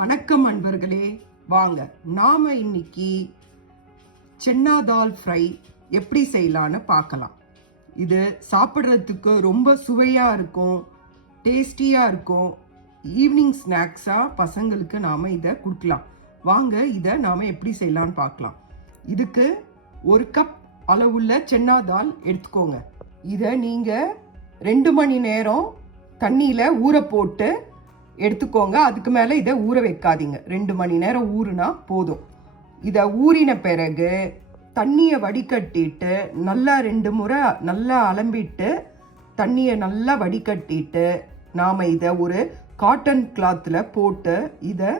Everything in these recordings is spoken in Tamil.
வணக்கம் அன்பர்களே, வாங்க நாம இன்னைக்கு சென்னா தால் ஃப்ரை எப்படி செய்யலான்னு பார்க்கலாம். இது சாப்பிட்றதுக்கு ரொம்ப சுவையா இருக்கும், டேஸ்டியா இருக்கும். ஈவினிங் ஸ்நாக்ஸா பசங்களுக்கு நாம இதை கொடுக்கலாம். வாங்க இதை நாம எப்படி செய்யலான்னு பார்க்கலாம். இதுக்கு 1 கப் அளவுள்ள சென்னா தால் எடுத்துக்கோங்க. இதை நீங்க 2 மணி நேரம் தண்ணியில ஊற போட்டு எடுத்துக்கோங்க. அதுக்கு மேலே இதை ஊற வைக்காதீங்க. 2 மணி நேரம் ஊறுனா போதும். இதை ஊறின பிறகு தண்ணியை வடிகட்டிட்டு நல்லா 2 முறை நல்லா அலம்பிட்டு தண்ணியை நல்லா வடிகட்டிட்டு நாம் இதை ஒரு காட்டன் கிளாத்தில் போட்டு இதை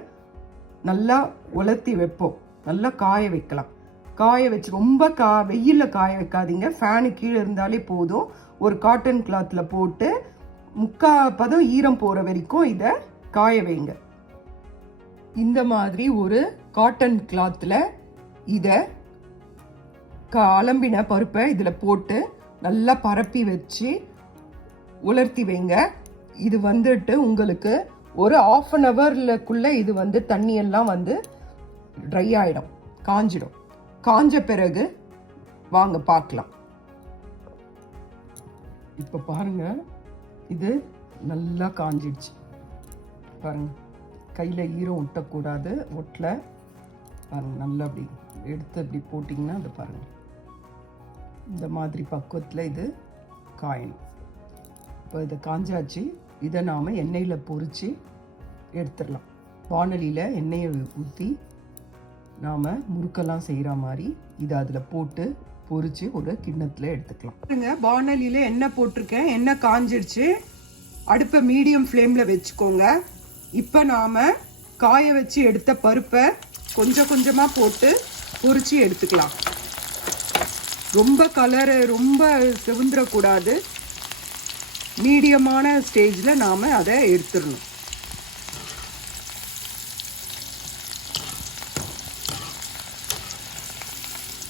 நல்லா உலர்த்தி வைப்போம். நல்லா காய வைக்கலாம். காய வச்சு ரொம்ப வெயிலில் காய வைக்காதீங்க. ஃபேனு கீழே இருந்தாலே போதும். ஒரு காட்டன் கிளாத்தில் போட்டு 3/4 பதம் ஈரம் போகிற வரைக்கும் இதை காய வைங்க. இந்த மாதிரி ஒரு காட்டன் கிளாத்தில் இதை அலம்பின பருப்பை இதில் போட்டு நல்லா பரப்பி வச்சு உலர்த்தி வைங்க. இது வந்துட்டு உங்களுக்கு ஒரு 1/2 ஹவர்லக்குள்ளே இது தண்ணியெல்லாம் ட்ரை ஆகிடும், காஞ்சிடும். காஞ்ச பிறகு வாங்க பார்க்கலாம். இப்போ பாருங்க, இது நல்லா காஞ்சிடுச்சு பாருங்க. கையில் ஈரம் ஒட்டக்கூடாது, ஒட்டல பாருங்க. நல்லா அப்படி எடுத்து அப்படி போட்டிங்கன்னா அது பாருங்க, இந்த மாதிரி பக்குவத்தில் இது காயணும். இப்போ இதை காஞ்சாச்சு. இதை நாம் எண்ணெயில் பொரித்து எடுத்துடலாம். வானலியில் எண்ணெயை ஊற்றி நாம் முறுக்கெல்லாம் செய்கிற மாதிரி இதை அதில் போட்டு பொரித்து ஒரு கிண்ணத்தில் எடுத்துக்கலாம். வானலியில் எண்ணெய் போட்டிருக்கேன். எண்ணெய் காஞ்சிடுச்சு. அடுப்பை மீடியம் ஃப்ளேமில் வச்சுக்கோங்க. இப்போ நாம் காய வச்சு எடுத்த பருப்பை கொஞ்சம் கொஞ்சமாக போட்டு பொரிச்சு எடுத்துக்கலாம். ரொம்ப கலரு ரொம்ப செவந்துடக்கூடாது. மீடியமான ஸ்டேஜில் நாம் அதை எடுத்துடணும்.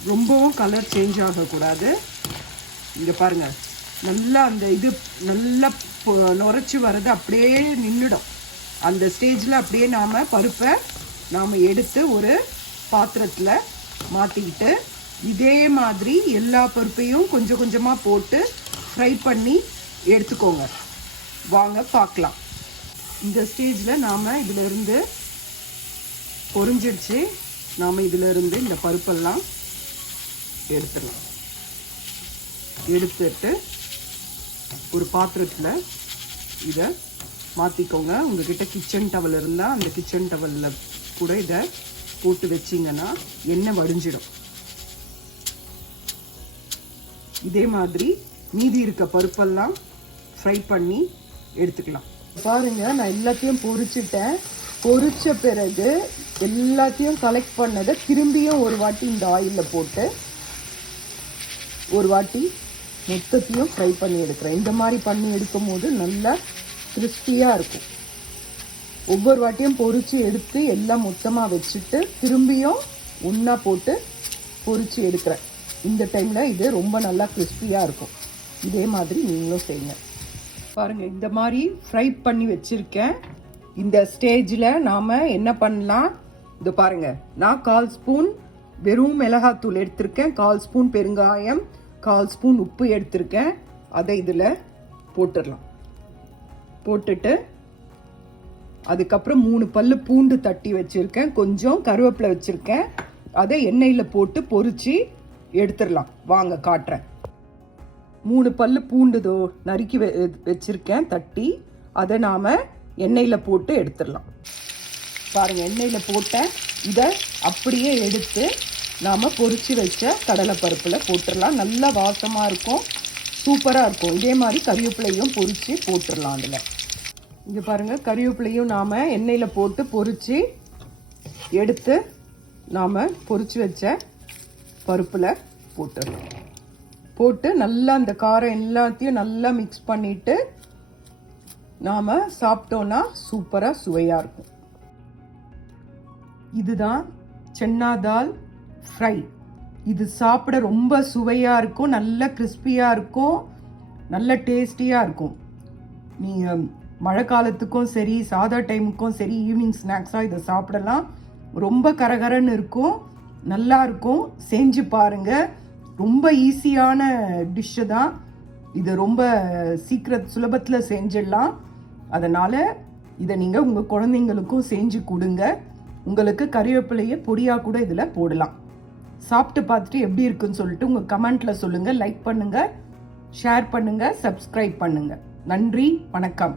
ரொம்பவும் கலர் சேஞ்ச் ஆகக்கூடாது. இங்கே பாருங்கள், நல்லா அந்த இது நல்லா நுரைச்சி வர்றது அப்படியே நின்றுடும். அந்த ஸ்டேஜில் அப்படியே நாம் பருப்பை நாம் எடுத்து ஒரு பாத்திரத்தில் மாற்றிக்கிட்டு இதே மாதிரி எல்லா பருப்பையும் கொஞ்சம் கொஞ்சமாக போட்டு ஃப்ரை பண்ணி எடுத்துக்கோங்க. வாங்க பார்க்கலாம். இந்த ஸ்டேஜில் நாம் இதிலிருந்து பொரிஞ்சிடுச்சு. நாம் இதிலிருந்து இந்த பருப்பெல்லாம் எடுத்துடலாம். எடுத்துட்டு ஒரு பாத்திரத்தில் இதை மாற்றிக்கோங்க. உங்ககிட்ட கிச்சன் டவல் இருந்தால் அந்த கிச்சன் டவலில் கூட இதை போட்டு வச்சிங்கன்னா எண்ணெய் வடிஞ்சிடும். இதே மாதிரி மீதி இருக்க பருப்பெல்லாம் ஃப்ரை பண்ணி எடுத்துக்கலாம். பாருங்க, நான் எல்லாத்தையும் பொரிச்சிட்டேன். பொரிச்ச பிறகு எல்லாத்தையும் கலெக்ட் பண்ணதை திரும்பியும் ஒரு வாட்டி இந்த ஆயிலில் போட்டு ஒரு வாட்டி மொத்தத்தையும் ஃப்ரை பண்ணி எடுக்கிறேன். இந்த மாதிரி பண்ணி எடுக்கும் போது நல்லா கிறிஸ்பியாக இருக்கும். ஒவ்வொரு வாட்டியும் பொரித்து எடுத்து எல்லாம் மொத்தமாக வச்சுட்டு திரும்பியும் ஒன்றா போட்டு பொரித்து எடுக்கிறேன். இந்த டைமில் இது ரொம்ப நல்லா கிறிஸ்பியாக இருக்கும். இதே மாதிரி நீங்களும் செய்யுங்க. பாருங்கள், இந்த மாதிரி ஃப்ரை பண்ணி வச்சுருக்கேன். இந்த ஸ்டேஜில் நாம் என்ன பண்ணலாம்? இது பாருங்கள், நான் 1/4 ஸ்பூன் வெறும் மிளகாத்தூள் எடுத்திருக்கேன், 1/4 ஸ்பூன் பெருங்காயம், 1/4 ஸ்பூன் உப்பு எடுத்திருக்கேன். அதை இதில் போட்டுடலாம். போட்டுட்டு அதுக்கப்புறம் 3 பல்லு பூண்டு தட்டி வச்சுருக்கேன், கொஞ்சம் கருவேப்பிலை வச்சுருக்கேன். அதை எண்ணெயில் போட்டு பொரித்து எடுத்துடலாம். வாங்க காட்டுறேன். 3 பல்லு பூண்டு நறுக்கி வச்சுருக்கேன் தட்டி. அதை நாம் எண்ணெயில் போட்டு எடுத்துடலாம். பாருங்கள், எண்ணெயில் போட்டேன். இதை அப்படியே எடுத்து நாம் பொரித்து வச்ச கடலைப்பருப்பில் போட்டுடலாம். நல்லா வாசமாக இருக்கும், சூப்பராக இருக்கும். இதே மாதிரி கறிவேப்பிலையும் பொரித்து போட்டுடலாம். அதில் இங்கே பாருங்கள், கறிவேப்பிலையும் நாம் எண்ணெயில் போட்டு பொரித்து எடுத்து நாம் பொரித்து வச்ச பருப்பில் போட்டுடலாம். போட்டு நல்லா அந்த காரம் எல்லாத்தையும் நல்லா மிக்ஸ் பண்ணிவிட்டு நாம் சாப்பிட்டோன்னா சூப்பராக சுவையாக இருக்கும். இதுதான் சென்னா தால் ஃப்ரை. இது சாப்பிட ரொம்ப சுவையாக இருக்கும், நல்ல கிறிஸ்பியாக இருக்கும், நல்ல டேஸ்டியாக இருக்கும். நீங்கள் மழை காலத்துக்கும் சரி, சாதா டைமுக்கும் சரி, ஈவினிங் ஸ்நாக்ஸாக இதை சாப்பிடலாம். ரொம்ப கரகரன்னு இருக்கும், நல்லா இருக்கும். செஞ்சு பாருங்க. ரொம்ப ஈஸியான டிஷ்ஷு தான் இது. ரொம்ப சுலபத்தில் செஞ்சிடலாம். அதனால் இதை நீங்கள் உங்கள் குழந்தைங்களுக்கும் செஞ்சு கொடுங்க. உங்களுக்கு கறிவேப்பிலையை பொடியாக கூட இதில் போடலாம். சாப்பிட்டு பார்த்துட்டு எப்படி இருக்குன்னு சொல்லிட்டு உங்கள் கமெண்ட்டில் சொல்லுங்கள். லைக் பண்ணுங்கள், ஷேர் பண்ணுங்கள், சப்ஸ்கிரைப் பண்ணுங்கள். நன்றி, வணக்கம்.